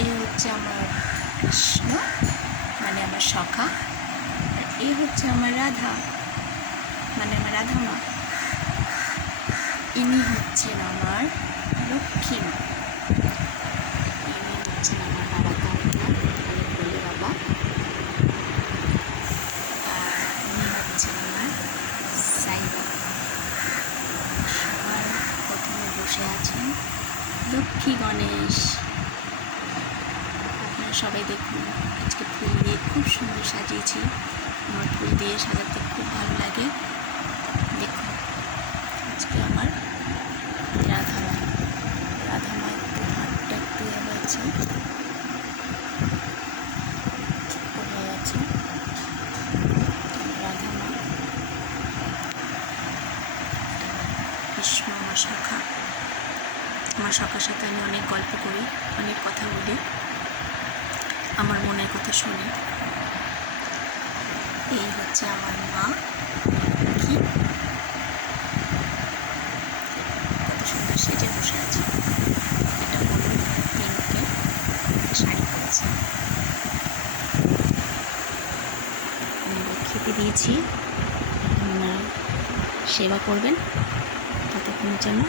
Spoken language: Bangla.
এ হচ্ছে আমার কৃষ্ণ, মানে আমার সখা। আর এ হচ্ছে আমার রাধা, মানে আমার রাধা মা। ইনি হচ্ছেন আমার লক্ষ্মী মা। ইনি হচ্ছেন আমার বারাকান্না, মানে বলে বাবা। আর ইনি হচ্ছেন আমার সাই বাবা। সবার প্রথমে বসে আছেন লক্ষ্মী গণেশ। আপনারা সবাই দেখুন, আজকে ফুল দিয়ে খুব সুন্দর সাজিয়েছি। আমার ফুল দিয়ে সাজাতে খুব ভালো লাগে। দেখুন, আজকে আমার রাধা মা একটু হাতটা একটু হয়েছে, হয়ে গেছে। রাধা মা, কৃষ্ণ আমার সখা। আমার সখার সাথে আমি অনেক গল্প করি, অনেক কথা বলি, আমার মনের কথা শুনি। এই হচ্ছে আমার মা লক্ষ্মী, কত সুন্দর সেজে বসে আছে। এটা হলো পিঙ্কের শাড়ি পরেছে। আমি খেতে দিয়েছি, আপনারা সেবা করবেন ততক্ষণের জন্য।